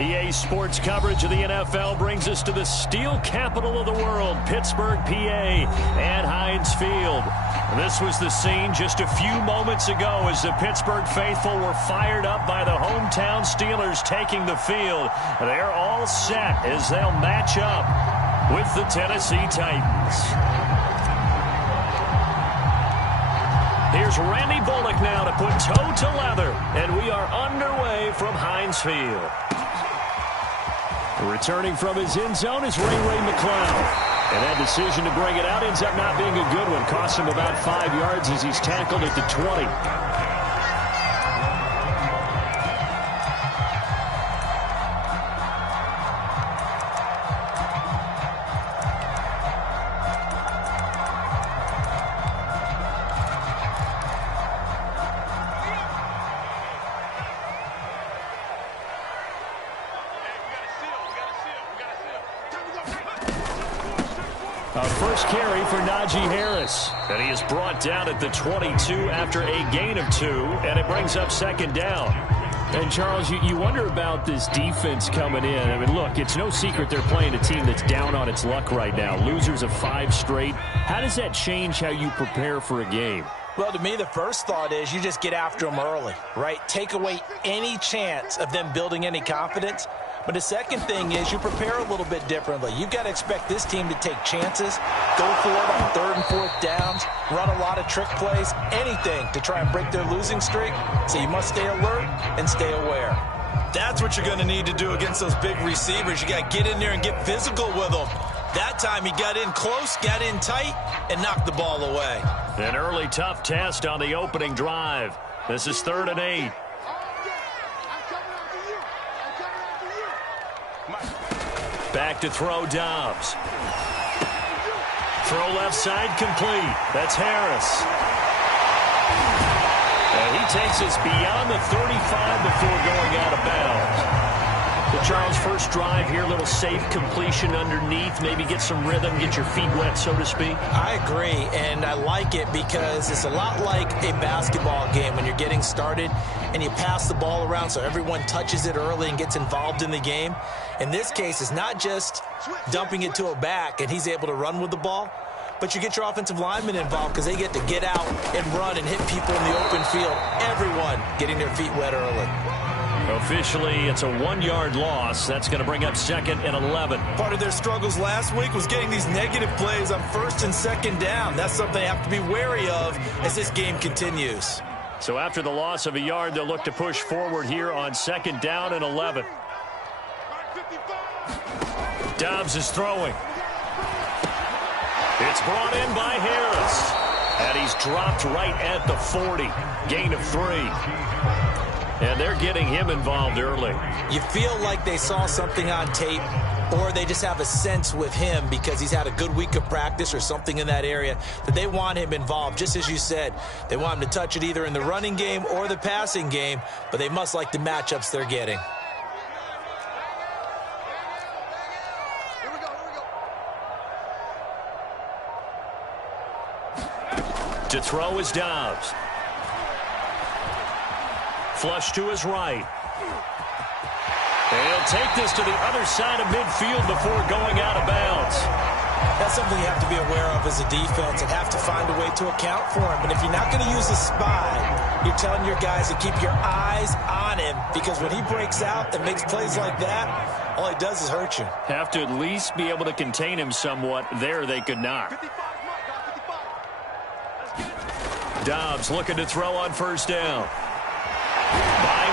EA Sports coverage of the NFL brings us to the steel capital of the world, Pittsburgh, PA, at Heinz Field. This was the scene just a few moments ago as the Pittsburgh faithful were fired up by the hometown Steelers taking the field. They're all set as they'll match up with the Tennessee Titans. Here's Randy Bullock now to put toe to leather, and we are underway from Heinz Field. Returning from his end zone is Ray McCloud. And that decision to bring it out ends up not being a good one. Cost him about 5 yards as he's tackled at the 20. First carry for Najee Harris. And he is brought down at the 22 after a gain of 2. And it brings up second down. And, Charles, you wonder about this defense coming in. I mean, look, it's no secret they're playing a team that's down on its luck right now. Losers of 5 straight. How does that change how you prepare for a game? Well, to me, the first thought is you just get after them early, right? Take away any chance of them building any confidence. But the second thing is you prepare a little bit differently. You've got to expect this team to take chances, go for it on 3rd and 4th downs, run a lot of trick plays, anything to try and break their losing streak. So you must stay alert and stay aware. That's what you're going to need to do against those big receivers. You got to get in there and get physical with them. That time he got in close, got in tight, and knocked the ball away. An early tough test on the opening drive. This is 3rd and 8. Back to throw Dobbs. Throw left side complete. That's Harris. And he takes us beyond the 35 before going out of bounds. The Charles first drive here, little safe completion underneath. Maybe get some rhythm, get your feet wet, so to speak. I agree, and I like it because it's a lot like a basketball game when you're getting started and you pass the ball around so everyone touches it early and gets involved in the game. In this case, it's not just dumping it to a back and he's able to run with the ball, but you get your offensive linemen involved because they get to get out and run and hit people in the open field. Everyone getting their feet wet early. Officially, it's a 1-yard loss. That's going to bring up 2nd and 11. Part of their struggles last week was getting these negative plays on 1st and 2nd down. That's something they have to be wary of as this game continues. So after the loss of a yard, they'll look to push forward here on 2nd down and 11. Dobbs is throwing. It's brought in by Harris. And he's dropped right at the 40. Gain of 3. And they're getting him involved early. You feel like they saw something on tape, or they just have a sense with him because he's had a good week of practice or something in that area that they want him involved. Just as you said, they want him to touch it either in the running game or the passing game, but they must like the matchups they're getting. To throw is Dobbs. Flush to his right. And he'll take this to the other side of midfield before going out of bounds. That's something you have to be aware of as a defense and have to find a way to account for him. But if you're not going to use a spy, you're telling your guys to keep your eyes on him because when he breaks out and makes plays like that, all he does is hurt you. Have to at least be able to contain him somewhat. There they could not. Dobbs looking to throw on 1st down.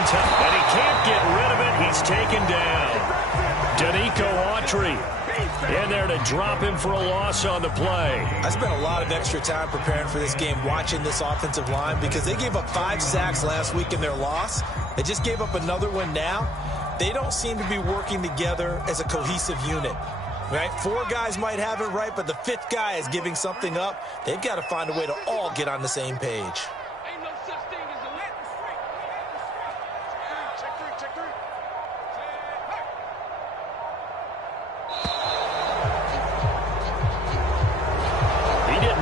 And he can't get rid of it. He's taken down. Danico Autry in there to drop him for a loss on the play. I spent a lot of extra time preparing for this game, watching this offensive line, because they gave up 5 sacks last week in their loss. They just gave up another one now. They don't seem to be working together as a cohesive unit. Right? 4 guys might have it right, but the 5th guy is giving something up. They've got to find a way to all get on the same page.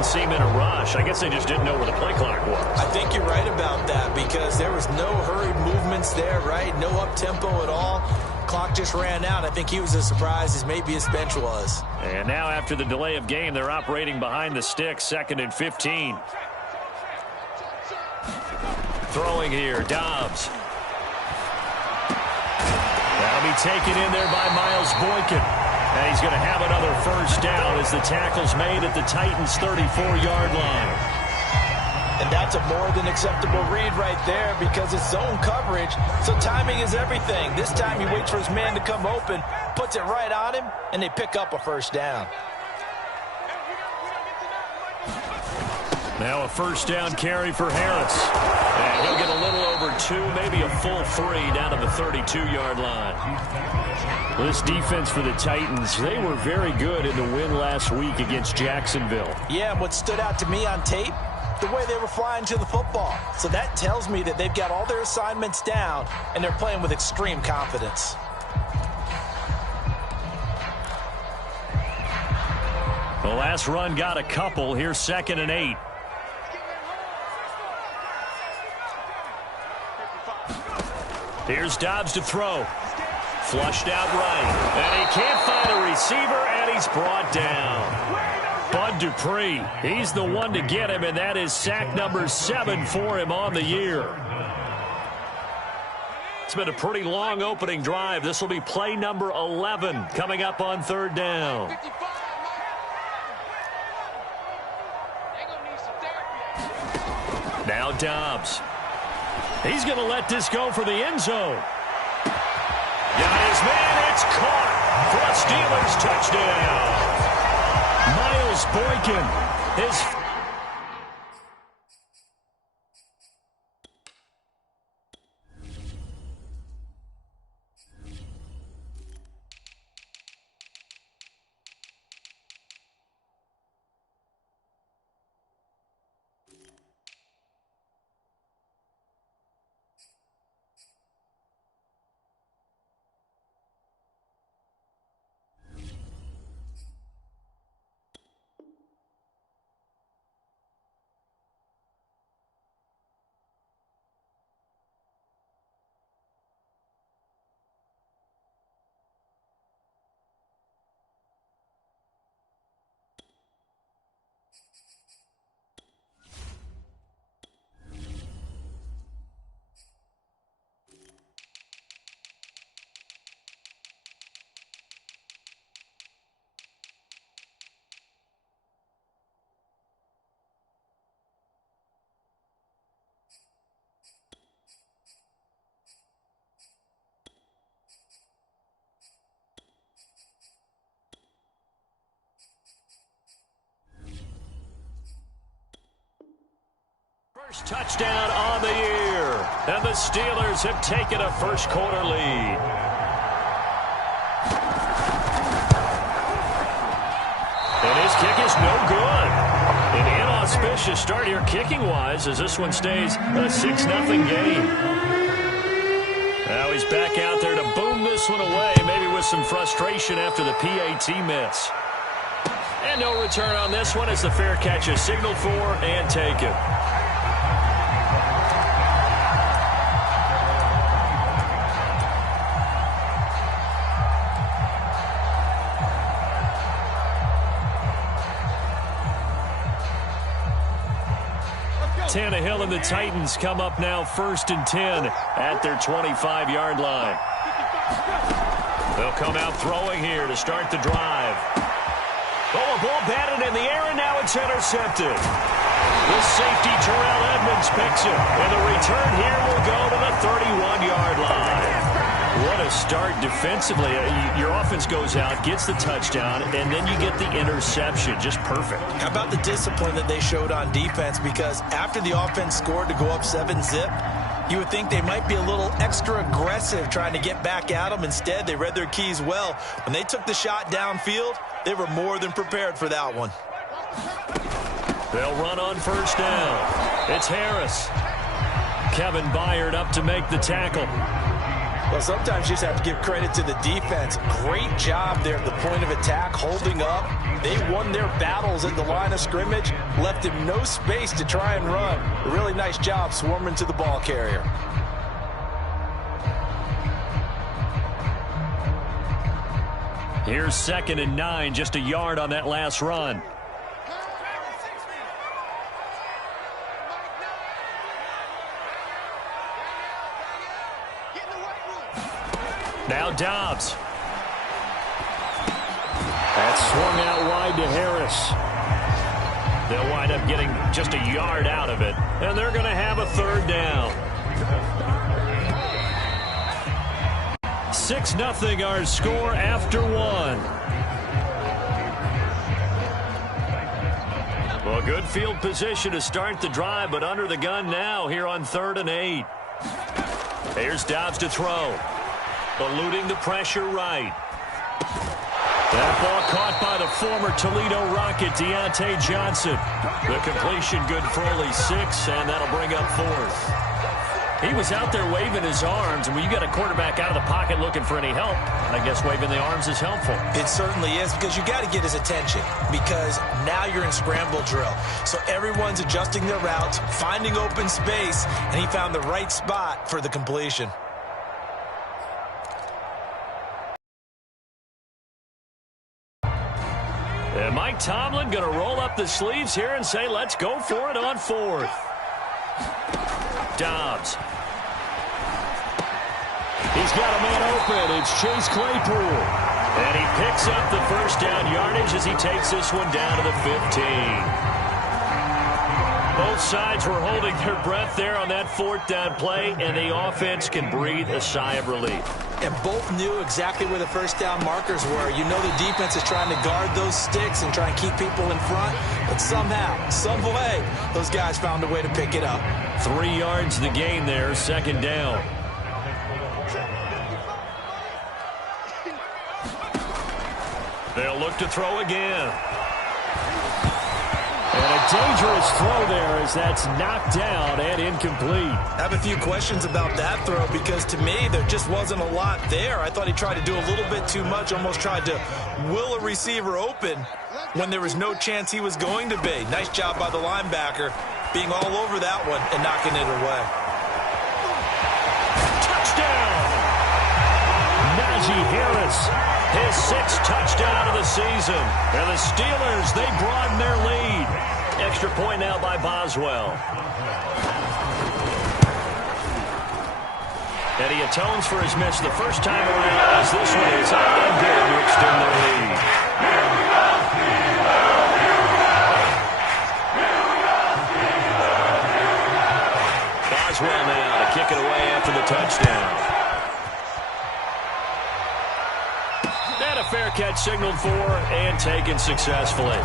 Seem in a run. rush. I guess they just didn't know where the play clock was. I think you're right about that because there was no hurried movements there, right? No up-tempo at all. Clock just ran out. I think he was as surprised as maybe his bench was. And now after the delay of game, they're operating behind the sticks, 2nd and 15. Throwing here, Dobbs. That'll be taken in there by Miles Boykin. And he's going to have another first down as the tackle's made at the Titans' 34-yard line. And that's a more than acceptable read right there because it's zone coverage, so timing is everything. This time he waits for his man to come open, puts it right on him, and they pick up a first down. Now a first down carry for Harris. And he'll get a little over 2, maybe a full 3 down to the 32-yard line. This defense for the Titans, they were very good in the win last week against Jacksonville. Yeah, and what stood out to me on tape, the way they were flying to the football. So that tells me that they've got all their assignments down, and they're playing with extreme confidence. The last run got a couple. Here's 2nd and 8. Here's Dobbs to throw. Flushed out right. And he can't find a receiver, and he's brought down. Bud Dupree, he's the one to get him, and that is sack number 7 for him on the year. It's been a pretty long opening drive. This will be play number 11 coming up on 3rd down. Now Dobbs. He's going to let this go for the end zone. Got his man. It's caught for a Steelers touchdown. Miles Boykin, his first touchdown on the year. And the Steelers have taken a first-quarter lead. And his kick is no good. An inauspicious start here kicking-wise as this one stays a 6-0 game. Now he's back out there to boom this one away, maybe with some frustration after the PAT miss. And no return on this one as the fair catch is signaled for and taken. Tannehill and the Titans come up now 1st and 10 at their 25-yard line. They'll come out throwing here to start the drive. Oh, a ball batted in the air, and now it's intercepted. The safety, Terrell Edmonds, picks it, and the return here will go to the 31-yard line. What a start defensively. Your offense goes out, gets the touchdown, and then you get the interception. Just perfect. How about the discipline that they showed on defense? Because after the offense scored to go up 7-zip, you would think they might be a little extra aggressive trying to get back at them. Instead, they read their keys well. When they took the shot downfield, they were more than prepared for that one. They'll run on first down. It's Harris. Kevin Byard up to make the tackle. Well, sometimes you just have to give credit to the defense. Great job there at the point of attack, holding up. They won their battles at the line of scrimmage, left him no space to try and run. A really nice job swarming to the ball carrier. Here's 2nd and 9, just a yard on that last run. Now Dobbs. That's swung out wide to Harris. They'll wind up getting just a yard out of it, and they're going to have a 3rd down. 6-0 our score after 1. Well, good field position to start the drive, but under the gun now here on 3rd and 8. Here's Dobbs to throw. Eluding the pressure right. That ball caught by the former Toledo Rocket, Deontay Johnson. The completion good for only 6, and that'll bring up 4th. He was out there waving his arms, and when you got a quarterback out of the pocket looking for any help, I guess waving the arms is helpful. It certainly is, because you got to get his attention, because now you're in scramble drill. So everyone's adjusting their routes, finding open space, and he found the right spot for the completion. And Mike Tomlin going to roll up the sleeves here and say, let's go for it on 4th. Dobbs. He's got a man open. It's Chase Claypool. And he picks up the 1st down yardage as he takes this one down to the 15. Both sides were holding their breath there on that 4th down play, and the offense can breathe a sigh of relief. And both knew exactly where the 1st down markers were. You know the defense is trying to guard those sticks and try and keep people in front. But somehow, some way, those guys found a way to pick it up. 3 yards the gain there, 2nd down. They'll look to throw again. And a dangerous throw there as that's knocked down and incomplete. I have a few questions about that throw because to me there just wasn't a lot there. I thought he tried to do a little bit too much, almost tried to will a receiver open when there was no chance he was going to be. Nice job by the linebacker being all over that one and knocking it away. Touchdown! Najee Harris, his 6th touchdown of the season. And the Steelers, they broaden their lead. Extra point now by Boswell. And he atones for his miss the first time around as this one is up and good to extend their lead. Boswell now to kick it away after the touchdown. And a fair catch signaled for and taken successfully.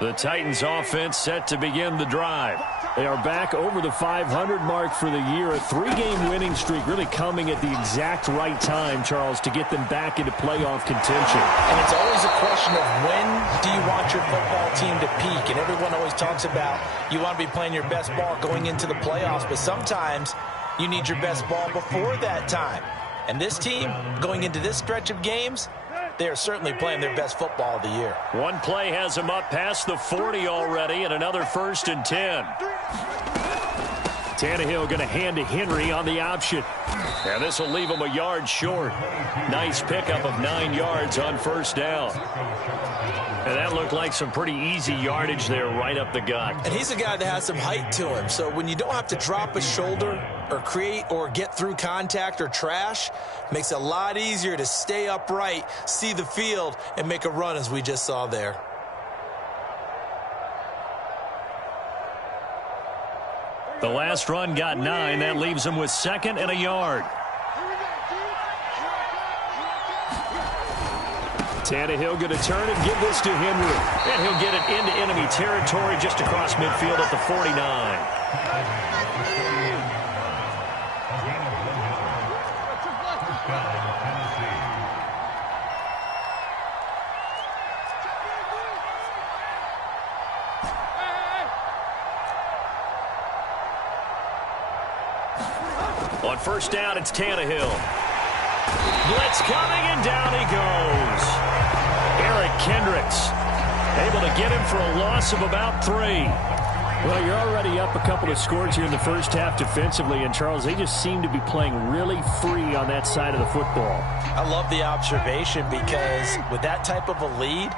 The Titans offense set to begin the drive. They are back over the 500 mark for the year. A 3-game winning streak really coming at the exact right time, Charles, to get them back into playoff contention. And it's always a question of when do you want your football team to peak? And everyone always talks about you want to be playing your best ball going into the playoffs, but sometimes you need your best ball before that time. And this team, going into this stretch of games, they are certainly playing their best football of the year. One play has them up past the 40 already, and another 1st and 10. Tannehill going to hand to Henry on the option. And this will leave him a yard short. Nice pickup of 9 yards on 1st down. And that looked like some pretty easy yardage there right up the gut. And he's a guy that has some height to him. So when you don't have to drop a shoulder or create or get through contact or trash, makes it a lot easier to stay upright, see the field, and make a run as we just saw there. The last run got 9. That leaves him with 2nd and a yard. Tannehill going to turn and give this to Henry. And he'll get it into enemy territory just across midfield at the 49. On first down, it's Tannehill. Blitz coming, and down he goes. Eric Kendricks able to get him for a loss of about 3. Well, you're already up a couple of scores here in the first half defensively, and Charles, they just seem to be playing really free on that side of the football. I love the observation because with that type of a lead,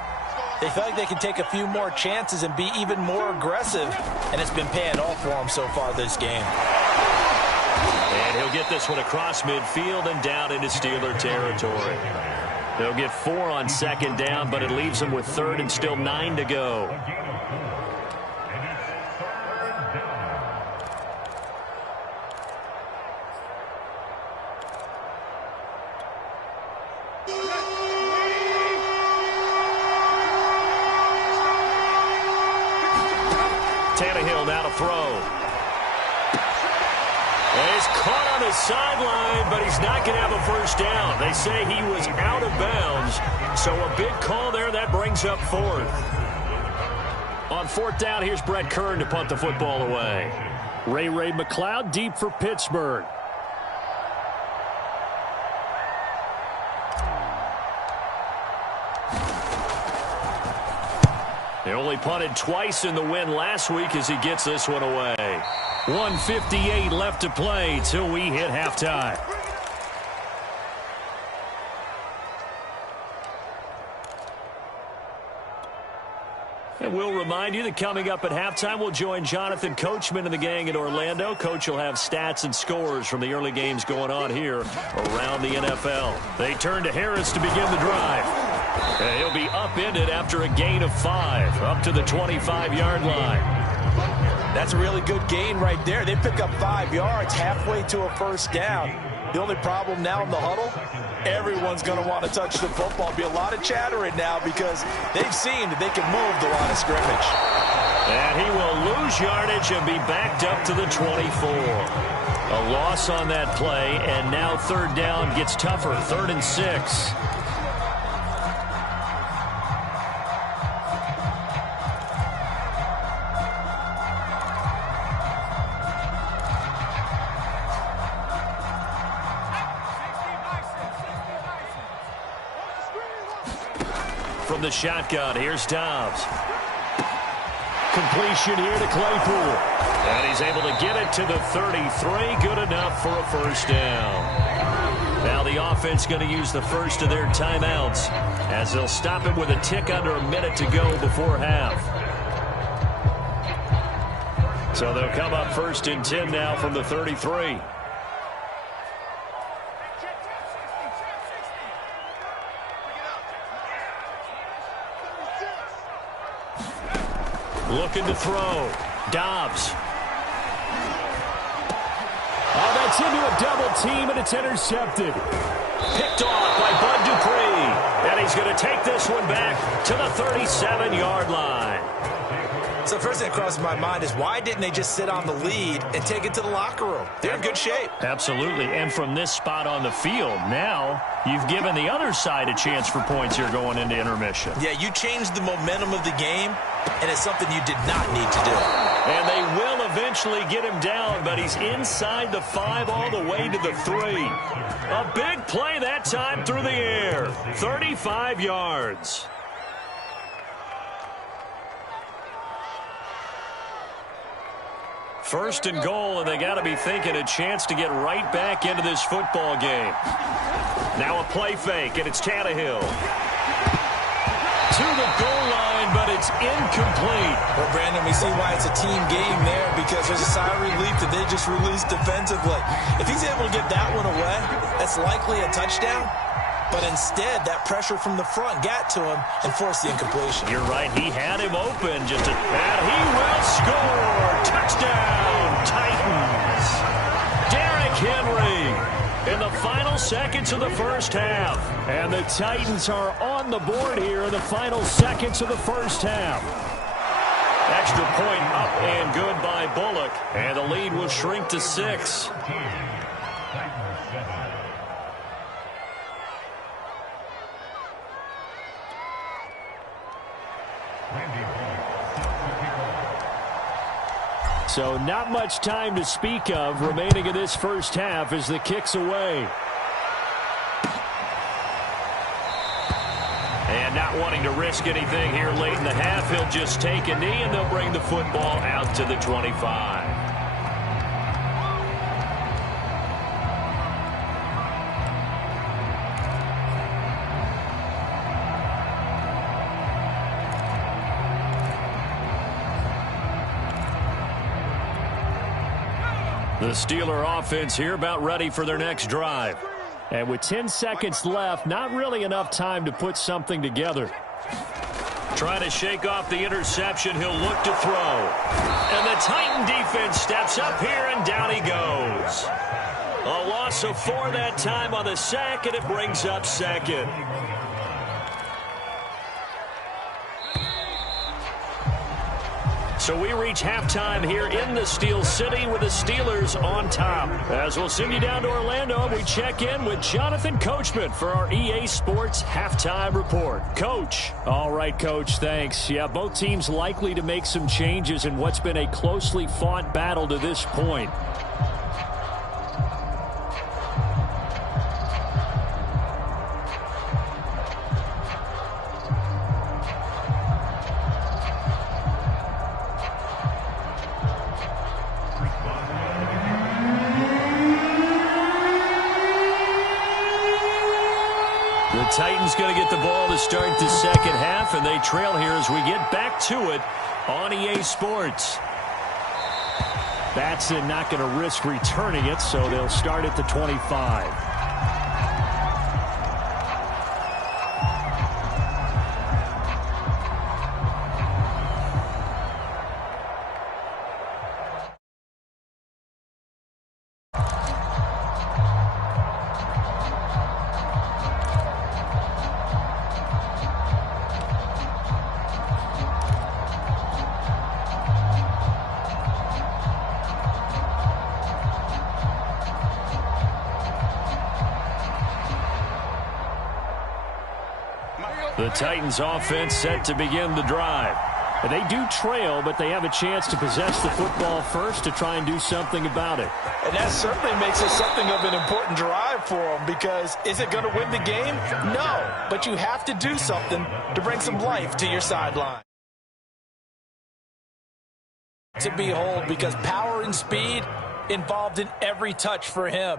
they feel like they can take a few more chances and be even more aggressive, and it's been paying off for them so far this game. And he'll get this one across midfield and down into Steeler territory. They'll get 4 on second down, but it leaves them with third and still 9 to go. Tannehill now to throw. He's caught on the sideline, but he's not going to have a first down. They say he was out of bounds, so a big call there. That brings up 4th. On 4th down, here's Brett Kern to punt the football away. Ray McLeod deep for Pittsburgh. They only punted twice in the win last week as he gets this one away. 1:58 left to play till we hit halftime. And we'll remind you that coming up at halftime, we'll join Jonathan Coachman and the gang in Orlando. Coach will have stats and scores from the early games going on here around the NFL. They turn to Harris to begin the drive. And he'll be upended after a gain of 5, up to the 25-yard line. That's a really good gain right there. They pick up 5 yards halfway to a first down. The only problem now in the huddle, everyone's going to want to touch the football. Be a lot of chattering now because they've seen that they can move the line of scrimmage. And he will lose yardage and be backed up to the 24. A loss on that play, and now third down gets tougher. 3rd and 6. From the shotgun, here's Dobbs. Completion here to Claypool. And he's able to get it to the 33. Good enough for a first down. Now the offense going to use the first of their timeouts as they'll stop him with a tick under a minute to go before half. So they'll come up 1st and 10 now from the 33. Looking to throw. Dobbs. Oh, that's into a double team, and it's intercepted. Picked off by Bud Dupree. And he's going to take this one back to the 37-yard line. So the first thing that crosses my mind is why didn't they just sit on the lead and take it to the locker room? They're in good shape. Absolutely. And from this spot on the field, now you've given the other side a chance for points here going into intermission. Yeah, you changed the momentum of the game, and it's something you did not need to do. And they will eventually get him down, but he's inside the 5 all the way to the 3. A big play that time through the air. 35 yards. First and goal, and they got to be thinking a chance to get right back into this football game. Now a play fake, and it's Tannehill. To the goal line, but it's incomplete. Well, Brandon, we see why it's a team game there because there's a sigh of relief that they just released defensively. If he's able to get that one away, that's likely a touchdown. But instead, that pressure from the front got to him and forced the incompletion. You're right. He had him open. And he will score. Touchdown, Titans. Derrick Henry in the final seconds of the first half. And the Titans are on the board here in the final seconds of the first half. Extra point up and good by Bullock. And the lead will shrink to 6. So not much time to speak of remaining in this first half as the kick's away. And not wanting to risk anything here late in the half, he'll just take a knee and they'll bring the football out to the 25. The Steeler offense here about ready for their next drive. And with 10 seconds left, not really enough time to put something together. Trying to shake off the interception, he'll look to throw. And the Titan defense steps up here, and down he goes. A loss of 4 that time on the sack, and it brings up second. So we reach halftime here in the Steel City with the Steelers on top. As we'll send you down to Orlando, we check in with Jonathan Coachman for our EA Sports Halftime Report. Coach. All right, Coach, thanks. Yeah, both teams likely to make some changes in what's been a closely fought battle to this point. Titans going to get the ball to start the second half, and they trail here as we get back to it on EA Sports. Batson not going to risk returning it, so they'll start at the 25. The Titans offense set to begin the drive. And they do trail, but they have a chance to possess the football first to try and do something about it. And that certainly makes it something of an important drive for them, because is it going to win the game? No, but you have to do something to bring some life to your sideline. To behold, because power and speed involved in every touch for him.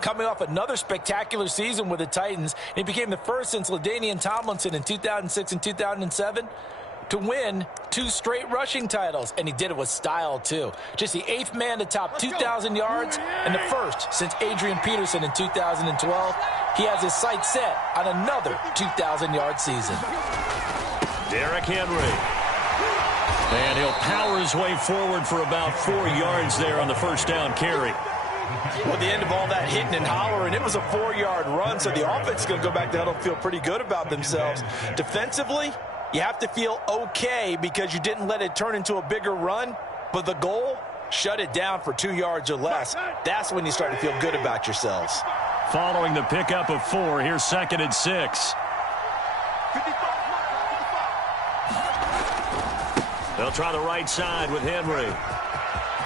Coming off another spectacular season with the Titans, he became the first since LaDainian Tomlinson in 2006 and 2007 to win 2 straight rushing titles, and he did it with style too. Just the 8th man to top 2,000 yards and the first since Adrian Peterson in 2012. He has his sights set on another 2,000-yard season. Derrick Henry. And he'll power his way forward for about 4 yards there on the first down carry. Well, the end of all that hitting and hollering, it was a 4-yard run, so the offense is going to go back to huddle and feel pretty good about themselves. Defensively, you have to feel okay because you didn't let it turn into a bigger run, but the goal, shut it down for 2 yards or less. That's when you start to feel good about yourselves. Following the pickup of 4, here's 2nd and 6. They'll try the right side with Henry.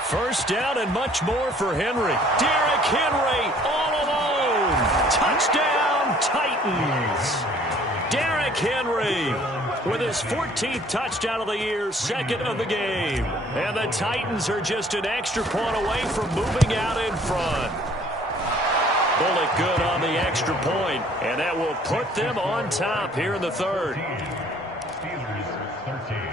First down and much more for Henry. Derrick Henry all alone. Touchdown, Titans. Derrick Henry with his 14th touchdown of the year, 2nd of the game. And the Titans are just an extra point away from moving out in front. Bullock good on the extra point, and that will put them on top here in the 3rd. Steelers 13.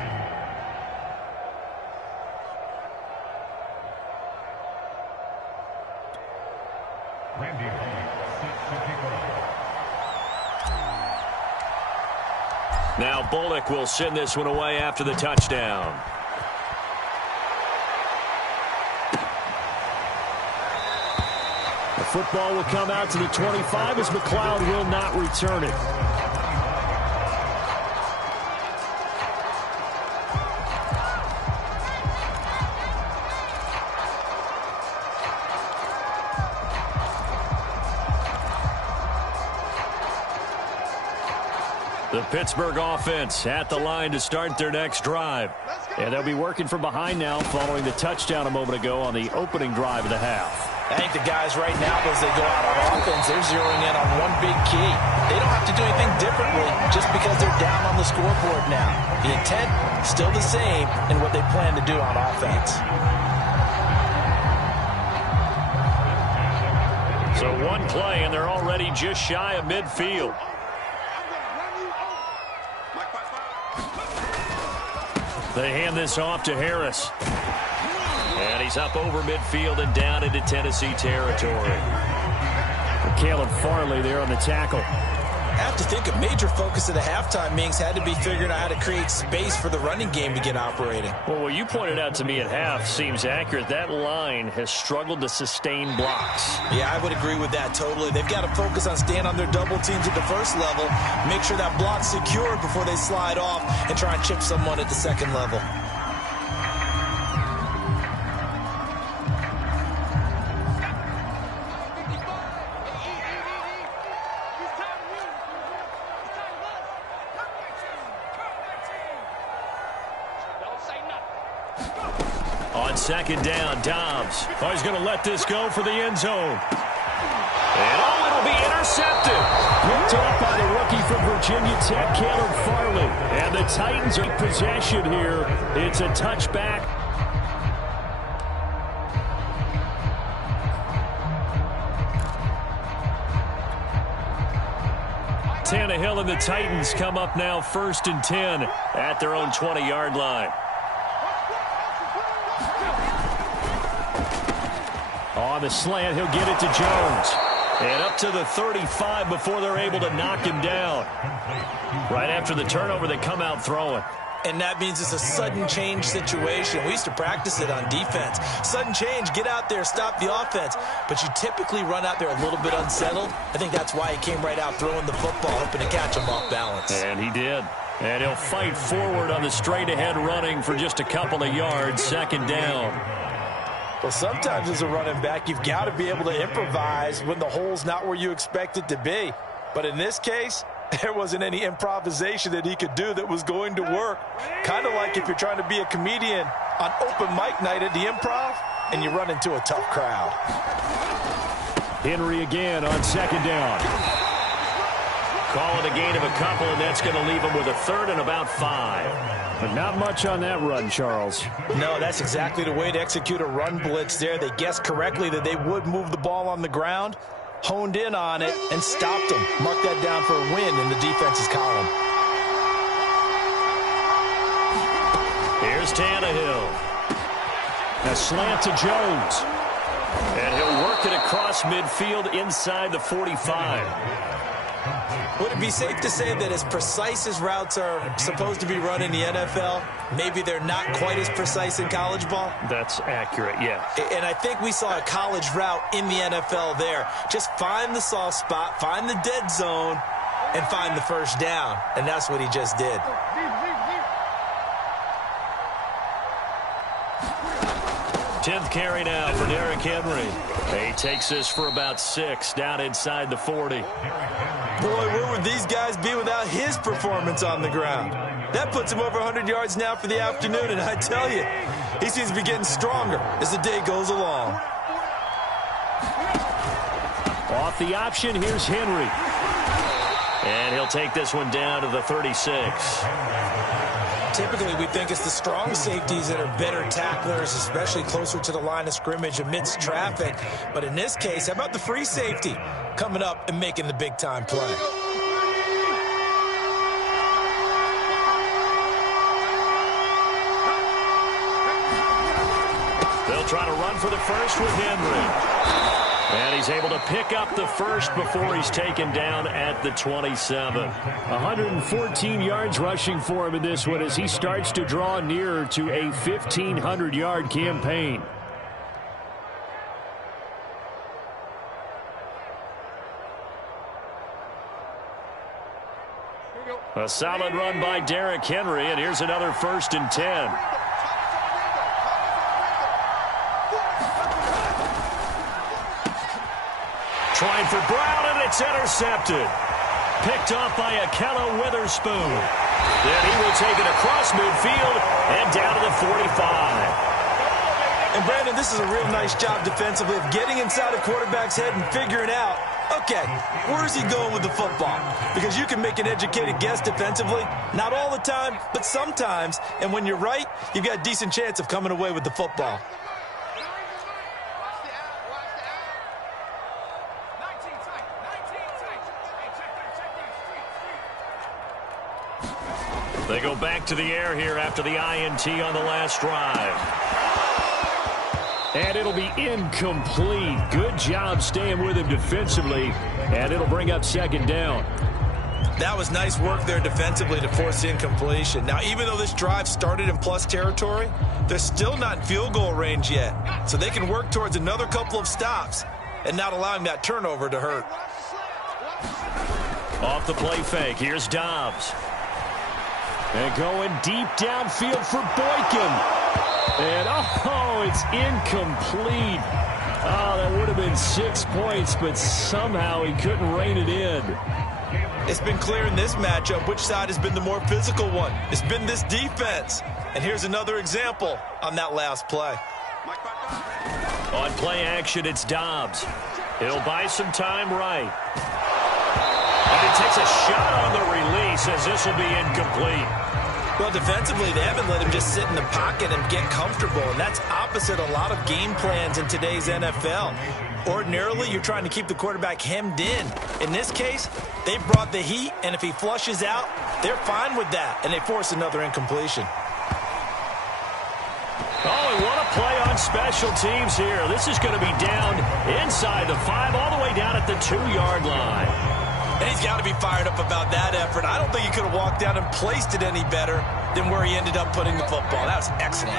Now Bullock will send this one away after the touchdown. football will come out to the 25 as McLeod will not return it. The Pittsburgh offense at the line to start their next drive. And they'll be working from behind now following the touchdown a moment ago on the opening drive of the half. I think the guys right now, as they go out on offense, they're zeroing in on one big key. They don't have to do anything differently just because they're down on the scoreboard now. The intent still the same in what they plan to do on offense. So one play, and they're already just shy of midfield. They hand this off to Harris. And he's up over midfield and down into Tennessee territory. Caleb Farley there on the tackle. I have to think a major focus of the halftime meetings had to be figuring out how to create space for the running game to get operating. Well, what you pointed out to me at half seems accurate. That line has struggled to sustain blocks. Yeah, I would agree with that totally. They've got to focus on staying on their double teams at the first level, make sure that block's secured before they slide off and try and chip someone at the second level. On second down, Dobbs. Oh, he's going to let this go for the end zone. And it'll be intercepted. Picked off by the rookie from Virginia Tech, Caleb Farley. And the Titans are in possession here. It's a touchback. Tannehill and the Titans come up now 1st and 10 at their own 20-yard line. On the slant, he'll get it to Jones. And up to the 35 before they're able to knock him down. Right after the turnover, they come out throwing. And that means it's a sudden change situation. We used to practice it on defense. Sudden change, get out there, stop the offense. But you typically run out there a little bit unsettled. I think that's why he came right out throwing the football, hoping to catch him off balance. And he did. And he'll fight forward on the straight-ahead running for just a couple of yards, second down. Well, sometimes as a running back, you've got to be able to improvise when the hole's not where you expect it to be. But in this case, there wasn't any improvisation that he could do that was going to work. Kind of like if you're trying to be a comedian on open mic night at the Improv and you run into a tough crowd. Henry again on second down. Call it a gain of a couple, and that's going to leave him with a third and about 5. But not much on that run, Charles. No, that's exactly the way to execute a run blitz there. They guessed correctly that they would move the ball on the ground, honed in on it, and stopped them. Mark that down for a win in the defense's column. Here's Tannehill. A slant to Jones. And he'll work it across midfield inside the 45. Would it be safe to say that as precise as routes are supposed to be run in the NFL, maybe they're not quite as precise in college ball? That's accurate, yeah. And I think we saw a college route in the NFL there. Just find the soft spot, find the dead zone, and find the first down. And that's what he just did. Tenth carry now for Derrick Henry. He takes this for about 6 down inside the 40. Boy, where would these guys be without his performance on the ground? That puts him over 100 yards now for the afternoon, and I tell you, he seems to be getting stronger as the day goes along. Off the option, here's Henry. And he'll take this one down to the 36. Typically, we think it's the strong safeties that are better tacklers, especially closer to the line of scrimmage amidst traffic. But in this case, how about the free safety coming up and making the big-time play? They'll try to run for the first with Henry. And he's able to pick up the first before he's taken down at the 27. 114 yards rushing for him in this one as he starts to draw nearer to a 1,500-yard campaign. A solid run by Derrick Henry, and here's another 1st and 10. Trying for Brown, and it's intercepted. Picked off by Akella Witherspoon. Then he will take it across midfield and down to the 45. And, Brandon, this is a real nice job defensively of getting inside a quarterback's head and figuring out, okay, where's he going with the football? Because you can make an educated guess defensively. Not all the time, but sometimes. And when you're right, you've got a decent chance of coming away with the football. They go back to the air here after the INT on the last drive. And it'll be incomplete. Good job staying with him defensively. And it'll bring up 2nd down. That was nice work there defensively to force the incompletion. Now, even though this drive started in plus territory, they're still not in field goal range yet. So they can work towards another couple of stops and not allowing that turnover to hurt. Off the play fake, here's Dobbs. And going deep downfield for Boykin. And, oh, it's incomplete. Oh, that would have been 6 points, but somehow he couldn't rein it in. It's been clear in this matchup which side has been the more physical one. It's been this defense. And here's another example on that last play. On play action, it's Dobbs. He'll buy some time right. And he takes a shot on the release as this will be incomplete. Well, defensively, they haven't let him just sit in the pocket and get comfortable, and that's opposite a lot of game plans in today's NFL. Ordinarily, you're trying to keep the quarterback hemmed in. In this case, they brought the heat, and if he flushes out, they're fine with that, and they force another incompletion. Oh, and what a play on special teams here. This is going to be down inside the 5, all the way down at the 2-yard line. And he's got to be fired up about that effort. I don't think he could have walked down and placed it any better than where he ended up putting the football. That was excellent.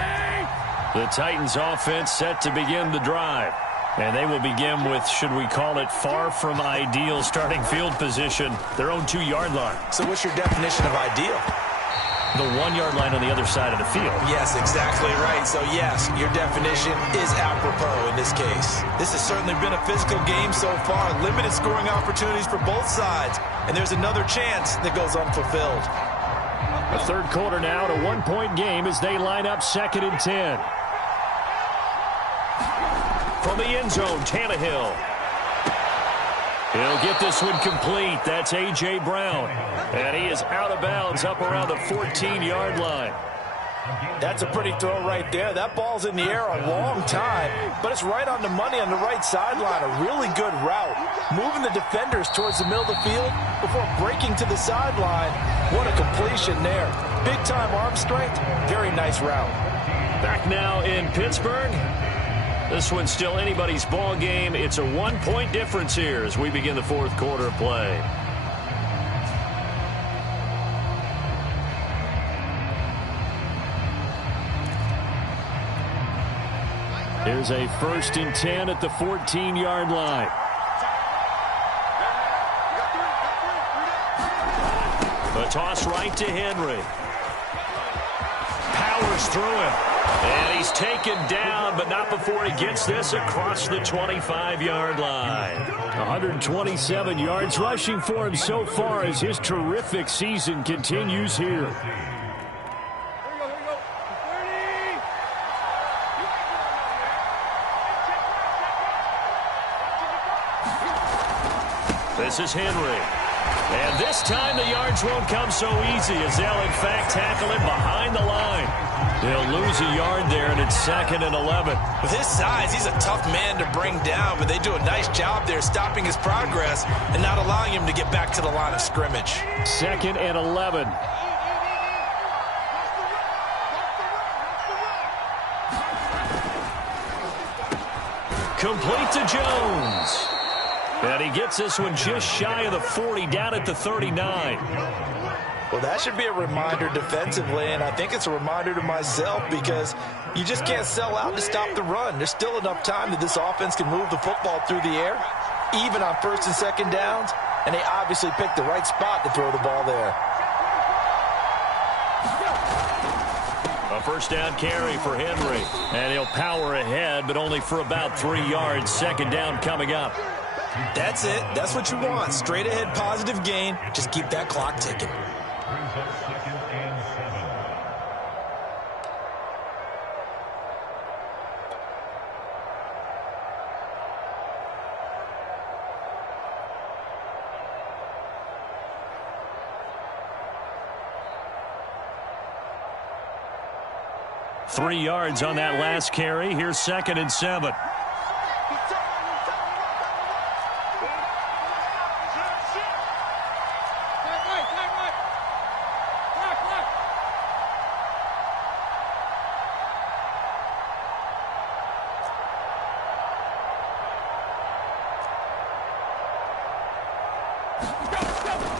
The Titans offense set to begin the drive. And they will begin with, should we call it, far from ideal starting field position, their own 2-yard line. So what's your definition of ideal? The 1-yard line on the other side of the field. Yes, exactly right. So, yes, your definition is apropos in this case. This has certainly been a physical game so far. Limited scoring opportunities for both sides. And there's another chance that goes unfulfilled. The 3rd quarter now, a 1-point game as they line up 2nd and 10. From the end zone, Tannehill. He'll get this one complete. That's A.J. Brown. And he is out of bounds up around the 14-yard line. That's a pretty throw right there. That ball's in the air a long time, but it's right on the money on the right sideline. A really good route. Moving the defenders towards the middle of the field before breaking to the sideline. What a completion there. Big-time arm strength. Very nice route. Back now in Pittsburgh. This one's still anybody's ball game. It's a 1-point difference here as we begin the 4th quarter of play. Here's a 1st and 10 at the 14-yard line. A toss right to Henry. Powers through him. And he's taken down, but not before he gets this across the 25-yard line. 127 yards rushing for him so far as his terrific season continues here. This is Henry. And this time the yards won't come so easy as they'll, in fact, tackle him behind the line. They'll lose a yard there, and it's 2nd and 11. With his size, he's a tough man to bring down, but they do a nice job there stopping his progress and not allowing him to get back to the line of scrimmage. 2nd and 11. Complete to Jones. And he gets this one just shy of the 40, down at the 39. Well, that should be a reminder defensively, and I think it's a reminder to myself because you just can't sell out to stop the run. There's still enough time that this offense can move the football through the air, even on 1st and 2nd downs, and they obviously picked the right spot to throw the ball there. A first down carry for Henry. And he'll power ahead, but only for about 3 yards. Second down coming up. That's it. That's what you want. Straight ahead, positive gain. Just keep that clock ticking. Brings up 2nd and 7. Three yards on that last carry. Here's 2nd and 7.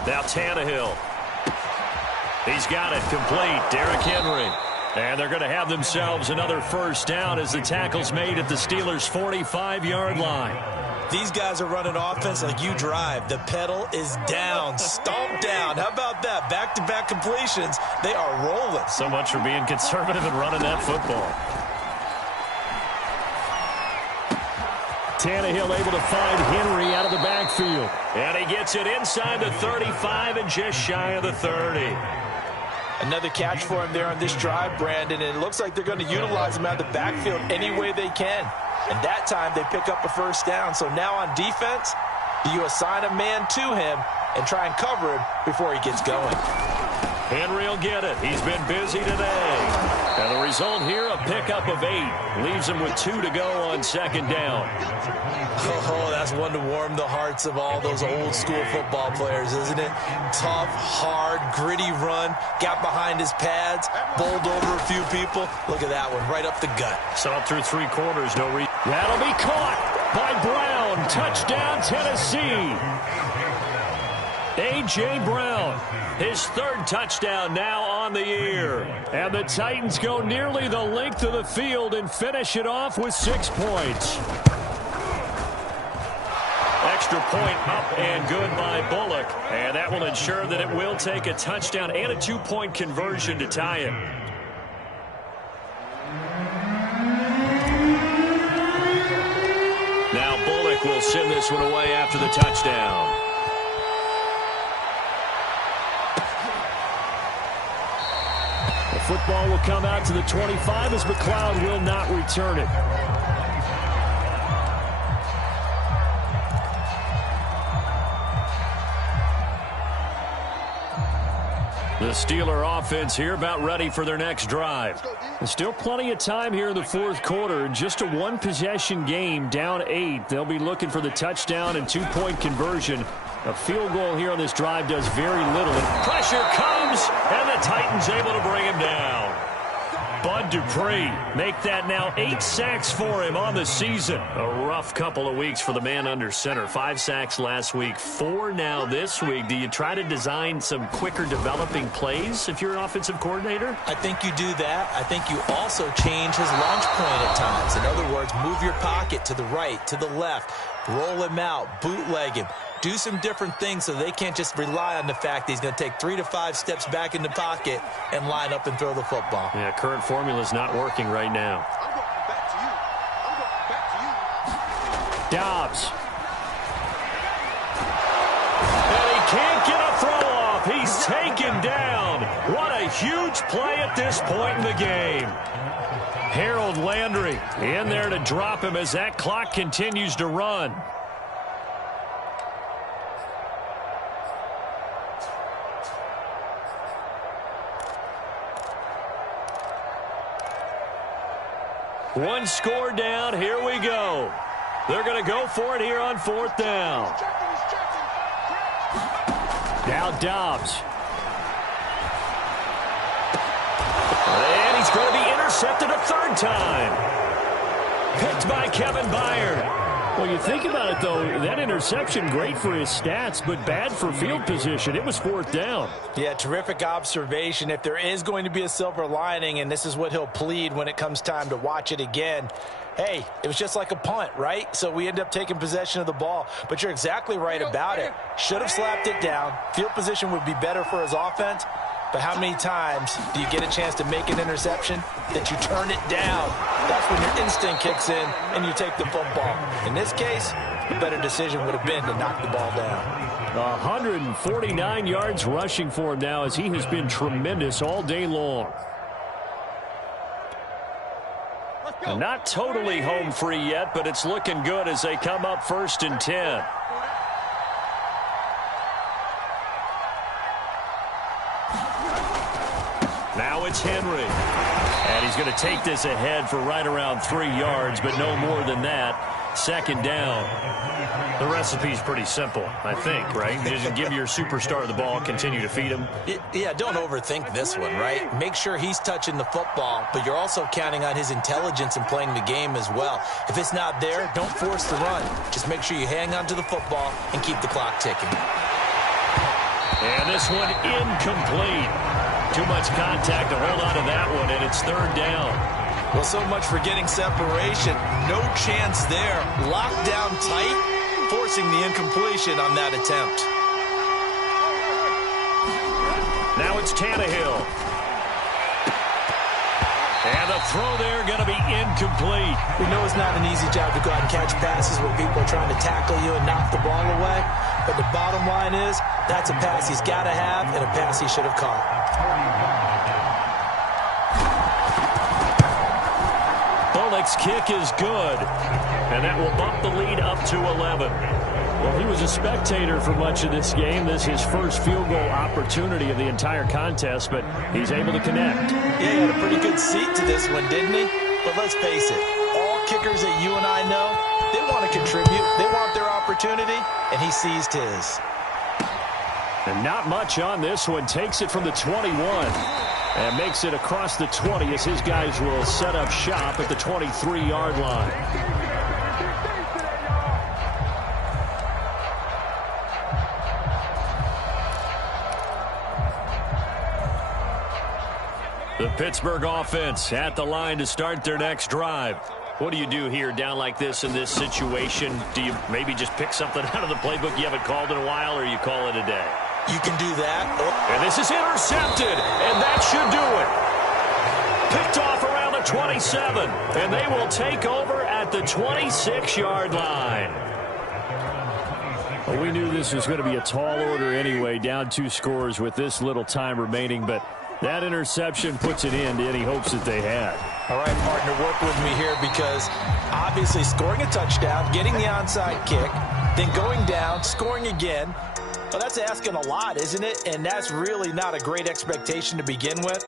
Now Tannehill. He's got it complete. Derrick Henry. And they're going to have themselves another first down as the tackle's made at the Steelers' 45-yard line. These guys are running offense like you drive. The pedal is down, stomp down. How about that? Back-to-back completions. They are rolling. So much for being conservative and running that football. Tannehill able to find Henry out of the backfield. And he gets it inside the 35 and just shy of the 30. Another catch for him there on this drive, Brandon, and it looks like they're going to utilize him out of the backfield any way they can. And that time they pick up a first down. So now on defense, do you assign a man to him and try and cover him before he gets going? Henry will get it. He's been busy today. And the result here, a pickup of 8. Leaves him with 2 to go on second down. Oh, that's one to warm the hearts of all those old school football players, isn't it? Tough, hard, gritty run. Got behind his pads, bowled over a few people. Look at that one, right up the gut. Saw it through 3 quarters. No reason. That'll be caught by Brown. Touchdown, Tennessee. A.J. Brown, his 3rd touchdown now on the year. And the Titans go nearly the length of the field and finish it off with 6 points. Extra point up and good by Bullock. And that will ensure that it will take a touchdown and a 2-point conversion to tie it. Now Bullock will send this one away after the touchdown. The football will come out to the 25 as McLeod will not return it. The Steeler offense here about ready for their next drive. There's still plenty of time here in the 4th quarter. Just a 1-possession game, down 8. They'll be looking for the touchdown and 2-point conversion. A field goal here on this drive does very little. And pressure comes, and the Titans able to bring him down. Bud Dupree make that now 8 sacks for him on the season. A rough couple of weeks for the man under center. 5 sacks last week, 4 now this week. Do you try to design some quicker developing plays if you're an offensive coordinator? I think you do that. I think you also change his launch point at times. In other words, move your pocket to the right, to the left, roll him out, bootleg him. Do some different things so they can't just rely on the fact that he's going to take 3 to 5 steps back in the pocket and line up and throw the football. Yeah, current formula is not working right now. Dobbs. And he can't get a throw off. He's taken down. What a huge play at this point in the game. Harold Landry in there to drop him as that clock continues to run. One score down. Here we go. They're going to go for it here on 4th down. Now Dobbs. And he's going to be intercepted a 3rd time. Picked by Kevin Byard. Well, you think about it, though, that interception, great for his stats, but bad for field position. It was 4th down. Yeah, terrific observation. If there is going to be a silver lining, and this is what he'll plead when it comes time to watch it again, hey, it was just like a punt, right? So we end up taking possession of the ball. But you're exactly right about it. Should have slapped it down. Field position would be better for his offense. But how many times do you get a chance to make an interception that you turn it down? That's when your instinct kicks in and you take the football. In this case, the better decision would have been to knock the ball down. 149 yards rushing for him now as he has been tremendous all day long. Not totally home free yet, but it's looking good as they come up 1st and 10. Now it's Henry. And he's going to take this ahead for right around 3 yards, but no more than that. 2nd down. The recipe's pretty simple, I think, right? Just give your superstar the ball, continue to feed him. Yeah, don't overthink this one, right? Make sure he's touching the football, but you're also counting on his intelligence in playing the game as well. If it's not there, don't force the run. Just make sure you hang on to the football and keep the clock ticking. And this one incomplete. Too much contact to hold on to that one, and it's 3rd down. Well, so much for getting separation. No chance there. Locked down tight, forcing the incompletion on that attempt. Now it's Tannehill. And the throw there going to be incomplete. We know it's not an easy job to go out and catch passes when people are trying to tackle you and knock the ball away. But the bottom line is, that's a pass he's got to have and a pass he should have caught. Bullock's kick is good, and that will bump the lead up to 11. Well, he was a spectator for much of this game. This is his first field goal opportunity of the entire contest, but he's able to connect. Yeah, he had a pretty good seat to this one, didn't he? But let's face it, all kickers that you and I know, they want to contribute. They want their opportunity, and he seized his. And not much on this one. Takes it from the 21 and makes it across the 20 as his guys will set up shop at the 23-yard line. The Pittsburgh offense at the line to start their next drive. What do you do here down like this in this situation? Do you maybe just pick something out of the playbook you haven't called in a while, or you call it a day? You can do that. And this is intercepted, and that should do it. Picked off around the 27, and they will take over at the 26-yard line. Well, we knew this was going to be a tall order anyway, down 2 scores with this little time remaining, but that interception puts an end to any hopes that they had. All right, partner, work with me here because obviously scoring a touchdown, getting the onside kick, then going down, scoring again. Well, that's asking a lot, isn't it? And that's really not a great expectation to begin with.